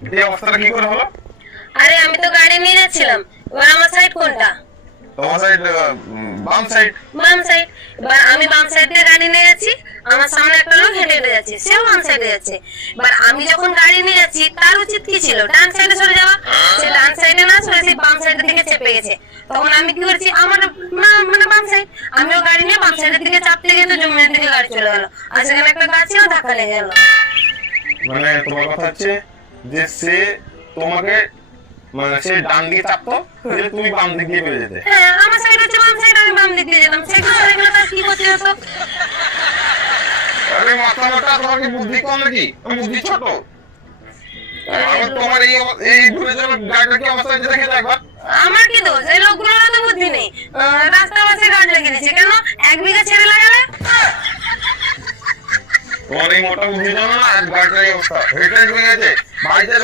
এই অবস্থাটা কি করে হলো? আরে আমি তো গাড়ি নিয়ে যাচ্ছিলাম, এবার আমার সাইড কোনটা? তোমার সাইড বাম সাইড। বাম সাইড। এবার আমি বাম সাইড দিয়ে গাড়ি নিয়ে যাচ্ছি, আমার সামনে একটা লোক হেঁটে হেঁটে যাচ্ছে, সেও বাম সাইডে যাচ্ছে। এবার আমি যখন গাড়ি নিয়ে যাচ্ছি তার উচিত কি ছিল? ডান সাইডে সরে যাওয়া। সে ডান সাইডে না সরে সে বাম সাইডের দিকে চেপে গেছে। তখন আমি কি করেছি, আমার মানে বাম সাইড, আমিও গাড়ি নিয়ে বাম সাইডের দিকে চাপতে গিয়ে তো জমির দিকে গাড়ি চলে গেল, আর সেখানে একটা গাছেও ধাক্কা লেগে গেল। মানে তোমার কথা হচ্ছে যে সে তোমাকে মানে সে ডান দিকে চাপতো, যে তুমি বাম দিক দিয়ে বেরিয়ে যেতে। হ্যাঁ, আমার সাইড হচ্ছে বাম সাইড, আমি বাম দিক দিয়ে যেতাম, সেগুলো সরে গেলে তার কি করতে হতো? আরে মাথা মোটা, তোমার কি বুদ্ধি কম নাকি? বুদ্ধি ছোট। আমার তোমার এই ঘুরে যাওয়ার গাড়িটা কি অবস্থা হয়েছে দেখে যাও একবার। আমার কি দোষ? এই লোকগুলোর তো বুদ্ধি নেই, রাস্তার পাশে গাছ লাগিয়ে দিচ্ছে, কেন 1 বিঘা ছেড়ে লাগালে? তোমার এই মোটা বুদ্ধি জানো না, আর গাড়িটার এই অবস্থা হেঁটে গেছে বাড়িতে